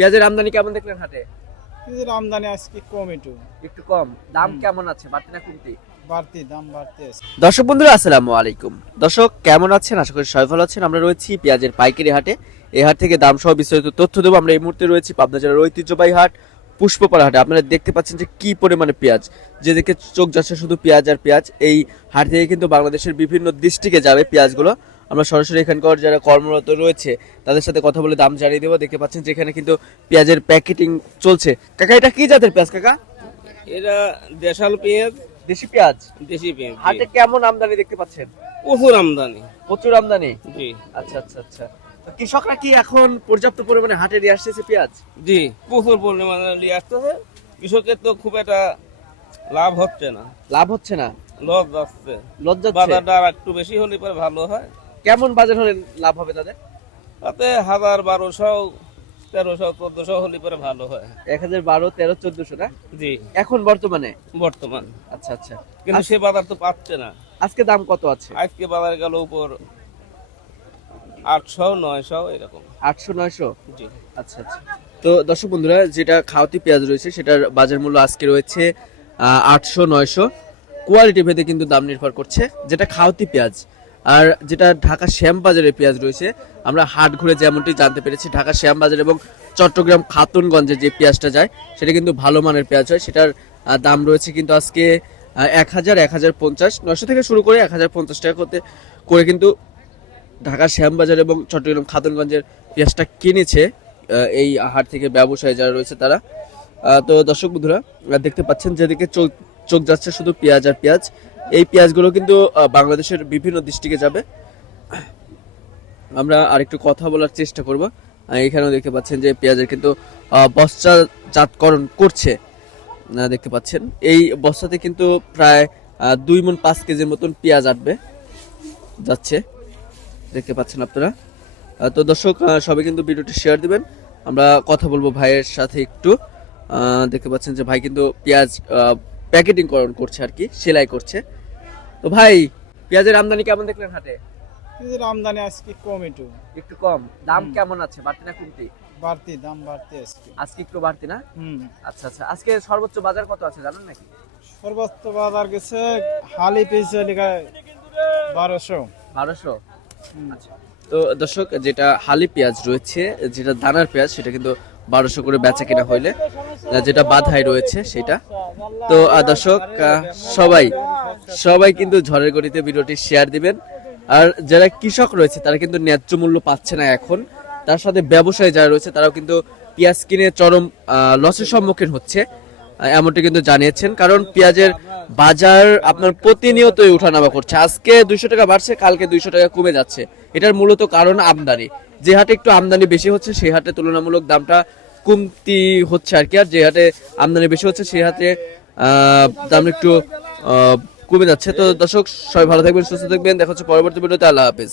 পেঁয়াজের আমদানি কেমন দেখলেন হাটে? পেঁয়াজের আমদানি আজকে কম, একটু কম। দাম কেমন আছে, বাড়তি না কমতি? দাম বাড়তে আছে। দর্শক বন্ধুরা আসসালামু আলাইকুম। দর্শক কেমন আছেন? আশা করি সবাই ভালো আছেন। আমরা রয়েছি পেঁয়াজের পাইকারি হাটে। এই হাট থেকে দাম সহ বিস্তারিত তথ্য দেবো। আমরা এই মুহূর্তে রয়েছি পাবনা জেলার ঐতিহ্যবাহী হাট পুষ্পপাড়া হাটে। আপনারা দেখতে পাচ্ছেন যে কি পরিমাণে পেঁয়াজ, যেদিকে চোখ যাচ্ছে শুধু পেঁয়াজ আর পেঁয়াজ। এই হাট থেকে কিন্তু বাংলাদেশের বিভিন্ন ডিস্ট্রিক্টে যাবে পেঁয়াজগুলো। আমরা সরাসরি এখানকার যারা কর্মরত রয়েছে তাদের সাথে কথা বলে দাম জানিয়ে দেবো। দেখতে পাচ্ছেন যে এখানে কিন্তু পেঁয়াজের প্যাকেটিং চলছে। কাকা এটা কি জাতের পেঁয়াজ কাকা? এটা দেশাল পেঁয়াজ, দেশি পেঁয়াজ। দেশি পেঁয়াজ। হাটে কেমন আমদানি দেখতে পাচ্ছেন? প্রচুর আমদানি। প্রচুর আমদানি। জি আচ্ছা আচ্ছা আচ্ছা। তো কৃষকরা কি এখন পর্যাপ্ত পরিমাণে হাটে নিয়ে আসতেছে পেঁয়াজ? জি, প্রচুর পরিমাণে নিয়ে আসতেছে। কৃষকের তো খুব একটা লাভ হচ্ছে না, লাভ হচ্ছে না, লস যাচ্ছে। লজ্জা। বাজারটা আর একটু বেশি হলে পরে ভালো হয়। কেমন বাজার হলে লাভ হবে তাদের? তাতে 1000, 1200, 1300, 1400 হলে পরে ভালো হয়। 1012, 13, 1400 না জি, এখন বর্তমানে? বর্তমান। আচ্ছা আচ্ছা। কিন্তু সে বাজার তো পাচ্ছে না। আজকে দাম কত আছে? আজকে বাজার গেল উপর 800, 900 এরকম। 800, 900। জি, আচ্ছা আচ্ছা। তো দর্শক বন্ধুরা, যেটা খাওয়াতি পেঁয়াজ রয়েছে সেটার বাজার মূল্য আজকে রয়েছে 800, 900। কোয়ালিটি ভেদে কিন্তু দাম নির্ভর করছে, যেটা খাওয়াতি পেঁয়াজ। আর যেটা ঢাকা শ্যামবাজারের পেঁয়াজ রয়েছে, আমরা হাট ঘুরে যেমনটি জানতে পেরেছি, ঢাকা শ্যামবাজার এবং চট্টগ্রাম খাতুনগঞ্জে যে পেঁয়াজটা যায় সেটা কিন্তু ভালো মানের পেঁয়াজ হয়। সেটার দাম রয়েছে কিন্তু আজকে 1000, 1050, 900 থেকে শুরু করে 1050 টাকা করে কিন্তু ঢাকা শ্যামবাজার এবং চট্টগ্রাম খাতুনগঞ্জের পেঁয়াজটা কিনেছে এই হাট থেকে ব্যবসায়ী যারা রয়েছে তারা। তো দর্শক বন্ধুরা দেখতে পাচ্ছেন যেদিকে চোখ যাচ্ছে শুধু পেঁয়াজ আর পেঁয়াজ। এই পেঁয়াজগুলো কিন্তু বাংলাদেশের বিভিন্ন ডিস্ট্রিক্টে যাবে। আমরা আরেকটু কথা বলার চেষ্টা করব। এখানেও দেখতে পাচ্ছেন যে পেঁয়াজের কিন্তু বস্তাজাতকরণ করছে। দেখতে পাচ্ছেন এই বস্তাতে কিন্তু প্রায় 2 মণ 5 কেজির মতন পেঁয়াজ যাচ্ছে, দেখতে পাচ্ছেন আপনারা। তো দর্শক সবাই কিন্তু ভিডিওটি শেয়ার দিবেন। আমরা কথা বলবো ভাইয়ের সাথে একটু। দেখতে পাচ্ছেন যে ভাই কিন্তু পেঁয়াজ প্যাকেটিং করছে আর কি, সেলাই করছে। তো ভাই পেঁয়াজের আমদানি কেমন দেখলেন হাটে? পেঁয়াজের আমদানি আজকে কম, একটু কম। দাম কেমন আছে, বাড়তি না কমতি? দাম বাড়তে আজকে। আজকে একটু বাড়তি না? আচ্ছা আচ্ছা। আজকে সর্বোচ্চ বাজার কত আছে জানেন নাকি? সর্বোচ্চ বাজার গেছে হালি পেয়েছে 1200। 1200। আচ্ছা। তো দর্শক যেটা হালি পেঁয়াজ রয়েছে, যেটা দানার পেঁয়াজ, সেটা কিন্তু 1200 করে বেচা কেনা হইলে, যেটা বাধাই রয়েছে সেটা। তো দর্শক সবাই কিন্তু ঝড়ের গতিতে ভিডিওটি শেয়ার দিবেন। আর যারা কৃষক রয়েছে তারা কিন্তু ন্যায্য মূল্য পাচ্ছে না এখন। তার সাথে ব্যবসায়ী যারা রয়েছে তারাও কিন্তু পেঁয়াজ কিনে চরম লসের সম্মুখীন হচ্ছে, এমনটি কিন্তু জানিয়েছেন। কারণ পেঁয়াজের বাজার আপনার প্রতিনিয়তই ওঠানামা করছে। আজকে 200 টাকা বাড়ছে, কালকে 200 টাকা কমে যাচ্ছে। এটার মূলত কারণ আমদানি। যে হাটে একটু আমদানি বেশি হচ্ছে সেই হাটে তুলনামূলক দামটা কমতি হচ্ছে আর কি। আর যে হাটে আমদানি বেশি হচ্ছে সেই হাটে দাম একটু কমে যাচ্ছে। তো দর্শক সবাই ভালো থাকবেন, সুস্থ থাকবেন। দেখা হচ্ছে পরবর্তী ভিডিওতে। আল্লাহ হাফেজ।